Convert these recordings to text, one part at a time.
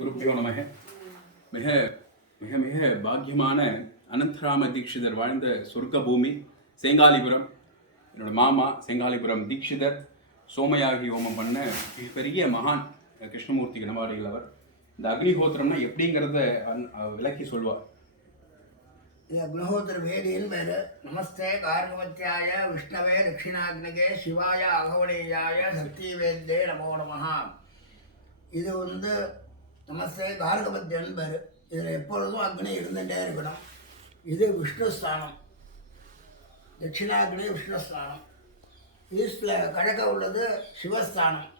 குருப்பியோ நமக. மிக மிக மிக பாக்கியமான அனந்தராம தீட்சிதர் வாழ்ந்த சொர்க்க பூமி செங்காலிபுரம். என்னோட மாமா செங்காலிபுரம் தீட்சிதர். சோமயாகி ஹோமம் பண்ண மிகப்பெரிய மகான் கிருஷ்ணமூர்த்தி கணவாரிகள் அவர். இந்த அக்னிஹோத்திரம்னா எப்படிங்கிறத விளக்கி சொல்வார். அக்னிஹோத்திர வேதியின் பேர் நமஸ்தே கார்கவத்தியாய விஷ்ணவே தட்சிணாக்னிகே சிவாய அகவனீயாய சக்தி வேத்தே நமோ நமஹா இது வந்து நமஸ்தே கார்கவத்தியன் பேர் இதில் எப்பொழுதும் அக்னி இருந்துகிட்டே இருக்கணும் இது விஷ்ணுஸ்தானம் தட்சிணாக்னி விஷ்ணு ஸ்தானம் ஈஸ்டில் கிழக்க உள்ளது சிவஸ்தானம்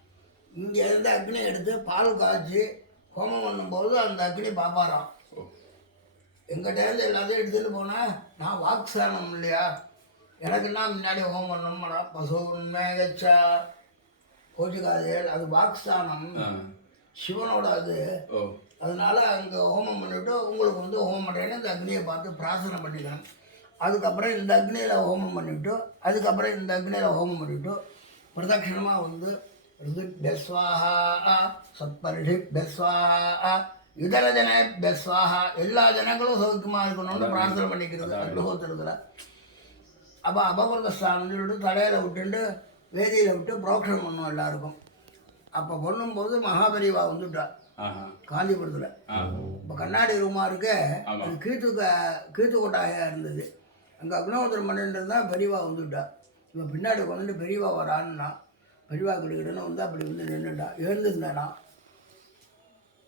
இங்கேருந்து அக்னி எடுத்து பால் காய்ச்சி ஹோமம் பண்ணும்போது அந்த அக்னி பாப்பாராம் எங்கிட்டேருந்து எல்லாத்தையும் எடுத்துகிட்டு போனால் நான் வாக்ஸ்தானம் இல்லையா? எனக்குன்னா முன்னாடி ஹோம் பண்ணணும்டா பசு மேகச்சா கோச்சிக்காதேல் அது வாக்ஸ்தானம். சிவனோட அது. அதனால அங்கே ஹோமம் பண்ணிவிட்டு உங்களுக்கு வந்து ஹோமம் பண்ணுறேன்னு இந்த அக்னியை பார்த்து பிரார்த்தனை பண்ணிக்கணும் அதுக்கப்புறம் இந்த அக்னியில் ஹோமம் பண்ணிவிட்டு அதுக்கப்புறம் இந்த அக்னியில் ஹோமம் பண்ணிவிட்டு பிரதட்சிணமாக வந்து ரிதுக் பெஸ்வாஹா சத்பரிஷி பெஸ்வாஹா இதர ஜன பெஸ்வாஹா எல்லா ஜனங்களும் சௌக்கியமாக இருக்கணும்னு பிரார்த்தனை பண்ணிக்கிறது அக்னிஹோத்திரத்தில் அப்போ அபகிருத ஸ்தானம் சொல்லிட்டு தலையில் விட்டுண்டு வேதியில் விட்டு புரோக்ஷனம் பண்ணும் எல்லாருக்கும். அப்போ பண்ணும்போது மகாபரிவா வந்துட்டா ஆஹா. காந்திபுரத்தில். இப்போ கண்ணாடி ரூமாக இருக்க. அது கீத்து கீத்து கொட்டாயாக இருந்தது. அங்கே அக்னோத்திரம் பண்ணிட்டு தான் பெரியவா வந்துட்டா. இப்போ பின்னாடி வந்துட்டு பெரியவா வரான்னா பெரியவா கிட்டக்கிட்டன்னு வந்து அப்படி வந்து நின்றுட்டா எழுந்திருந்தானா?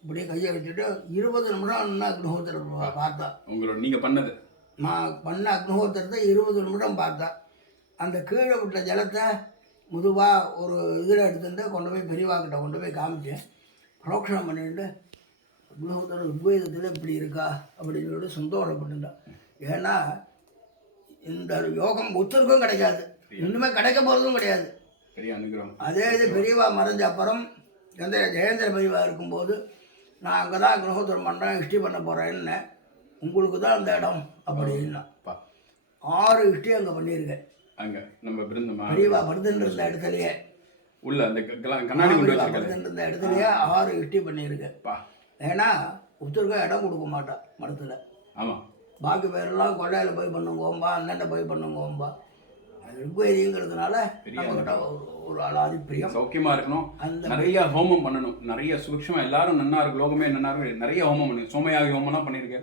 இப்படியே கையை வச்சுட்டு இருபது நிமிடம் நின்று அக்னிஹோத்திரம் பார்த்தா. உங்களோட நீங்க பண்ணது. நான் பண்ண அக்னிஹோத்திரத்தை இருபது நிமிடம் பார்த்தா. அந்த கீழே விட்ட ஜலத்தை முதுவாக ஒரு இதில் எடுத்துட்டு கொண்டு போய் பெரியவா கிட்ட கொண்டு போய் காமிச்சேன் புரோக்ஷணம் பண்ணிட்டு அக்னிஹோத்திரம் உத்வேதத்தில் இப்படி இருக்கா அப்படின்னு சொல்லிட்டு சந்தோஷப்பட்டுட்டான் ஏன்னா இந்த யோகம் ஒருத்தருக்கும் கிடைக்காது. இன்னுமே கிடைக்க போகிறதும் கிடையாது. பெரிய அனுகிரகம். அதே இது பெரியவா மறைஞ்ச அப்புறம் எந்த ஜெயேந்திர பெரியவா இருக்கும்போது நான் அங்கே தான் கிரகோத்திரம் பண்ணுறேன் ஹிஸ்ட்ரி பண்ண போகிறேன்னு உங்களுக்கு தான் அந்த இடம் அப்படின்னா. ஆறு ஹிஸ்ட்ரி அங்கே பண்ணியிருக்கேன். அங்க நம்ம பிருந்தமா பெரியவா படுத்துட்டு இருந்த இடத்துலையே. உள்ள அந்த கண்ணாடி படுத்துட்டு இருந்த இடத்துலையே ஆறு ஹிஸ்ட்ரி பண்ணியிருக்கேன். ஏன்னா ஒருத்தருக்கும் இடம் கொடுக்க மாட்டான் மடத்தில். ஆமா. பாக்கி பேரெல்லாம் கொள்ளையில் போய் பண்ணுங்கோம்பா அண்ணன்ட்ட போய் பண்ணுங்கோம்பா. அது ரிக்வேதிங்கிறதுனால நம்மகிட்ட ஒரு ஒரு அலாதி பிரியம். சௌக்கியமா இருக்கணும். அந்த நிறைய ஹோமம் பண்ணணும். நிறைய சூக்ஷ்மம். எல்லாரும் நன்னா இருக்கு லோகமே நன்னா இருக்கு நிறைய ஹோமம் பண்ணி சோமயாகி ஹோமம்லாம் பண்ணியிருக்கேன்.